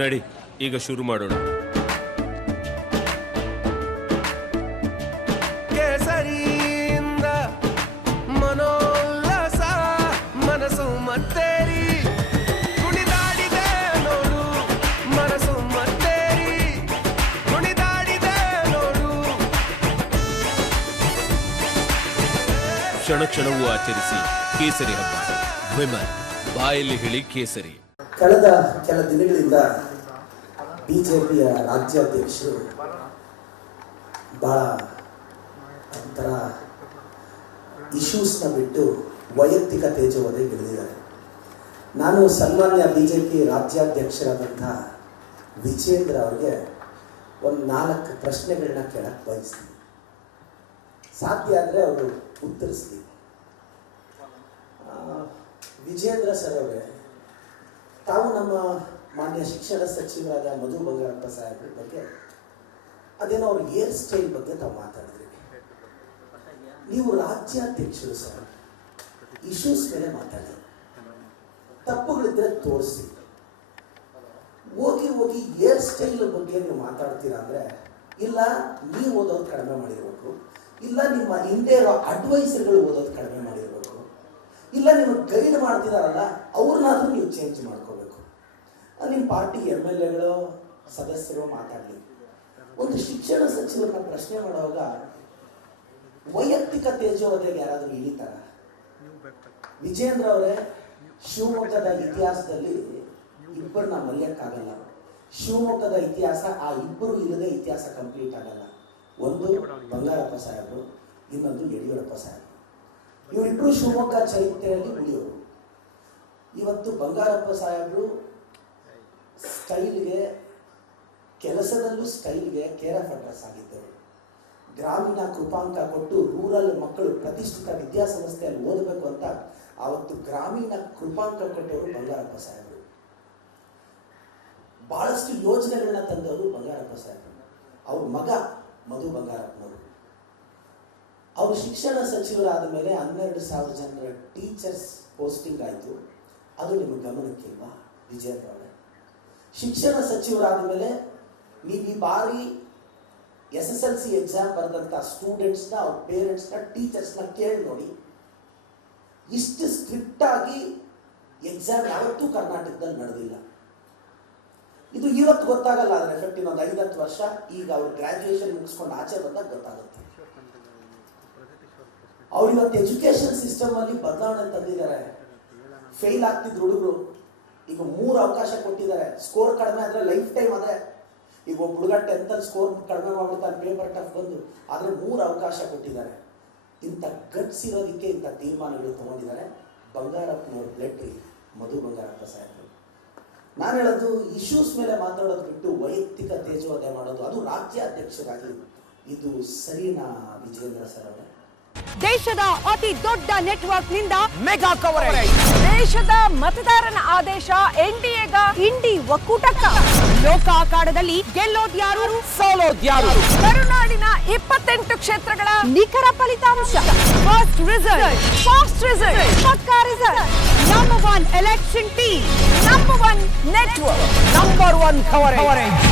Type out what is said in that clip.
ನಡಿ ಈಗ ಶುರು ಮಾಡೋಣ. ಕೇಸರಿಯಿಂದ ಮನೋಲ್ಲಾಸ ಮನಸ್ಸು ಮತ್ತೇರಿ ಕುಣಿದಾಡಿದೆ ನೋಡು, ಮನಸ್ಸು ಮತ್ತೇರಿ ಕುಣಿದಾಡಿದೆ ನೋಡು. ಕ್ಷಣ ಕ್ಷಣವೂ ಆಚರಿಸಿ ಕೇಸರಿ ಹಬ್ಬ. ವಿಮಲ್ ಬಾಯಲ್ಲಿ ಹೇಳಿ ಕೇಸರಿ. ಕಳೆದ ಕೆಲ ದಿನಗಳಿಂದ ಬಿಜೆಪಿಯ ರಾಜ್ಯಾಧ್ಯಕ್ಷರು ಬಹಳ ಒಂಥರ ಇಶ್ಯೂಸ್ನ ಬಿಟ್ಟು ವೈಯಕ್ತಿಕ ತೇಜೋವಧೆಗಿಳಿದಿದ್ದಾರೆ. ನಾನು ಸನ್ಮಾನ್ಯ ಬಿಜೆಪಿ ರಾಜ್ಯಾಧ್ಯಕ್ಷರಾದಂಥ ವಿಜೇಂದ್ರ ಅವರಿಗೆ ಒಂದು 4 ಪ್ರಶ್ನೆಗಳನ್ನ ಕೇಳಕ್ಕೆ ಬಯಸ್ತೀನಿ. ಸಾಧ್ಯ ಆದರೆ ಅವರು ಉತ್ತರಿಸ್ಲಿ. ವಿಜೇಂದ್ರ ಸರ್ ಅವರೇ, ತಾವು ನಮ್ಮ ಮಾನ್ಯ ಶಿಕ್ಷಣ ಸಚಿವರಾದ ಮಧು ಬಂಗಾರಪ್ಪ ಸಾಹೇಬ್ರ ಬಗ್ಗೆ ಅದೇನೋ ಅವ್ರ ಹೇರ್ ಸ್ಟೈಲ್ ಬಗ್ಗೆ ತಾವು ಮಾತಾಡಿದ್ರಿ. ನೀವು ರಾಜ್ಯಾಧ್ಯಕ್ಷರು ಸರ್, ಇಶ್ಯೂಸ್ ಮೇಲೆ ಮಾತಾಡಿ, ತಪ್ಪುಗಳಿದ್ರೆ ತೋರಿಸಿ. ಹೋಗಿ ಹೇರ್ ಸ್ಟೈಲ್ ಬಗ್ಗೆ ನೀವು ಮಾತಾಡ್ತೀರಾ ಅಂದರೆ ಇಲ್ಲ ನೀವು ಓದೋದು ಕಡಿಮೆ ಮಾಡಿರ್ಬೇಕು, ಇಲ್ಲ ನಿಮ್ಮ ಹಿಂದೆ ಇರೋ ಅಡ್ವೈಸರ್ಗಳು ಓದೋದು ಕಡಿಮೆ ಮಾಡಿರ್ಬೇಕು, ಇಲ್ಲ ನಿಮಗೆ ಗೈಡ್ ಮಾಡ್ತಿದಾರಲ್ಲ ಅವ್ರನ್ನಾದ್ರೂ ನೀವು ಚೇಂಜ್ ಮಾಡ್ಕೋಬೇಕು. ನಿಮ್ಮ ಪಾರ್ಟಿ MLAಗಳು ಸದಸ್ಯರು ಮಾತಾಡಲಿ. ಒಂದು ಶಿಕ್ಷಣ ಸಚಿವರನ್ನ ಪ್ರಶ್ನೆ ಮಾಡುವಾಗ ವೈಯಕ್ತಿಕ ತೇಜೋವಧೆಗೆ ಯಾರಾದರೂ ಇಳಿತಾರ? ವಿಜೇಂದ್ರ ಅವರೇ, ಶಿವಮೊಗ್ಗದ ಇತಿಹಾಸದಲ್ಲಿ ಇಬ್ಬರನ್ನ ಮರೆಯಕ್ಕಾಗಲ್ಲ. ಶಿವಮೊಗ್ಗದ ಇತಿಹಾಸ, ಆ ಇಬ್ಬರು ಇಲ್ಲದೆ ಇತಿಹಾಸ ಕಂಪ್ಲೀಟ್ ಆಗಲ್ಲ. ಒಂದು ಬಂಗಾರಪ್ಪ ಸಾಹೇಬರು, ಇನ್ನೊಂದು ಯಡಿಯೂರಪ್ಪ ಸಾಹೇಬರು. ಇವರಿಬ್ಬರು ಶಿವಮೊಗ್ಗ ಚರಿತ್ರೆಯಲ್ಲಿ ಉಳಿಯೋರು. ಇವತ್ತು ಬಂಗಾರಪ್ಪ ಸಾಹೇಬರು ಸ್ಟೈಲ್ಗೆ, ಕೆಲಸದಲ್ಲೂ ಸ್ಟೈಲ್ಗೆ ಕೇರ್ ಆಫ್ ಅಡ್ರೆಸ್ ಆಗಿದ್ದರು. ಗ್ರಾಮೀಣ ಕೃಪಾಂಕ ಕೊಟ್ಟು ರೂರಲ್ ಮಕ್ಕಳು ಪ್ರತಿಷ್ಠಿತ ವಿದ್ಯಾಸಂಸ್ಥೆಯಲ್ಲಿ ಓದಬೇಕು ಅಂತ ಆವತ್ತು ಗ್ರಾಮೀಣ ಕೃಪಾಂಕ ಕೊಟ್ಟವರು ಬಂಗಾರಪ್ಪ ಸಾಹೇಬರು. ಬಹಳಷ್ಟು ಯೋಜನೆಗಳನ್ನ ತಂದವರು ಬಂಗಾರಪ್ಪ ಸಾಹೇಬರು. ಅವ್ರ ಮಗ ಮಧು ಬಂಗಾರಪ್ಪನವರು. ಅವರು ಶಿಕ್ಷಣ ಸಚಿವರಾದ ಮೇಲೆ 12,000 ಜನರ ಟೀಚರ್ಸ್ ಪೋಸ್ಟಿಂಗ್ ಆಯಿತು. ಅದು ನಿಮಗೆ ಗಮನಕ್ಕಿಲ್ವಾ ವಿಜೇಂದ್ರ ಅವರೇ? ಶಿಕ್ಷಣ ಸಚಿವರಾದ ಮೇಲೆ ನೀವು ಈ ಬಾರಿ SSLC ಎಕ್ಸಾಮ್ ಬರೆದಂಥ ಸ್ಟೂಡೆಂಟ್ಸ್ನ, ಅವ್ರ ಪೇರೆಂಟ್ಸ್ನ, ಟೀಚರ್ಸ್ನ ಕೇಳಿ ನೋಡಿ. ಇಷ್ಟು ಸ್ಟ್ರಿಕ್ಟ್ ಆಗಿ ಎಕ್ಸಾಮ್ ಯಾವತ್ತೂ ಕರ್ನಾಟಕದಲ್ಲಿ ನಡೆದಿಲ್ಲ. ಇದು ಇವತ್ತು ಗೊತ್ತಾಗಲ್ಲ, ಅದರ ಎಫೆಕ್ಟ್ ಇನ್ನೊಂದು 5-10 ವರ್ಷ, ಈಗ ಅವ್ರು ಗ್ರಾಜ್ಯುಯೇಷನ್ ಮುಗಿಸ್ಕೊಂಡು ಆಚೆ ಬಂದಾಗ ಗೊತ್ತಾಗುತ್ತೆ. ಅವ್ರು ಇವತ್ತು ಎಜುಕೇಶನ್ ಸಿಸ್ಟಮ್ ಅಲ್ಲಿ ಬದಲಾವಣೆ ತಂದಿದ್ದಾರೆ. ಫೇಲ್ ಆಗ್ತಿದ್ರು ಹುಡುಗರು ಈಗ 3 ಅವಕಾಶ ಕೊಟ್ಟಿದ್ದಾರೆ. ಸ್ಕೋರ್ ಕಡಿಮೆ ಆದರೆ ಲೈಫ್ ಟೈಮ್, ಆದರೆ ಈಗ ಒಬ್ಬ ಹುಡುಗ 10th ಅಲ್ಲಿ ಸ್ಕೋರ್ ಕಡಿಮೆ ಮಾಡ್ಬಿಡ್ತಾನೆ, ಪೇಪರ್ ಟಫ್ ಬಂದು, ಆದರೆ 3 ಅವಕಾಶ ಕೊಟ್ಟಿದ್ದಾರೆ. ಇಂಥ ಗಟ್ಸ್ ಇರೋದಕ್ಕೆ ಇಂಥ ತೀರ್ಮಾನಗಳು ತಗೊಂಡಿದ್ದಾರೆ. ಬಂಗಾರಪ್ಪನವ್ರ ಬ್ಲಡ್ ಮಧು ಬಂಗಾರಪ್ಪ ಸಾಹೇಬರು. ನಾನು ಹೇಳೋದು, ಇಶ್ಯೂಸ್ ಮೇಲೆ ಮಾತಾಡೋದು ಬಿಟ್ಟು ವೈಯಕ್ತಿಕ ತೇಜೋವಧೆ ಮಾಡೋದು, ಅದು ರಾಜ್ಯಾಧ್ಯಕ್ಷರಾಗಿ, ಇದು ಸರಿನಾ ವಿಜೇಂದ್ರ ಸರ್ ಅವರೇ? ದೇಶದ ಅತಿ ದೊಡ್ಡ ನೆಟ್ವರ್ಕ್ ನಿಂದ ಮೆಗಾ ಕವರೇಜ್. ದೇಶದ ಮತದಾರನ ಆದೇಶ NDAಗ ಇಂಡಿ ಒಕ್ಕೂಟಕ್ಕ. ಲೋಕ ಅಖಾಡದಲ್ಲಿ ಗೆಲ್ಲೋದ್ಯಾರು, ಸೋಲೋದ್ಯಾರು? ಕರುನಾಡಿನ 28 ಕ್ಷೇತ್ರಗಳ ನಿಖರ ಫಲಿತಾಂಶ. ಫಾಸ್ಟ್ ರಿಸಲ್ಟ್, ಪಕ್ಕಾ result. Number 1 election team, number 1 network, number 1 coverage.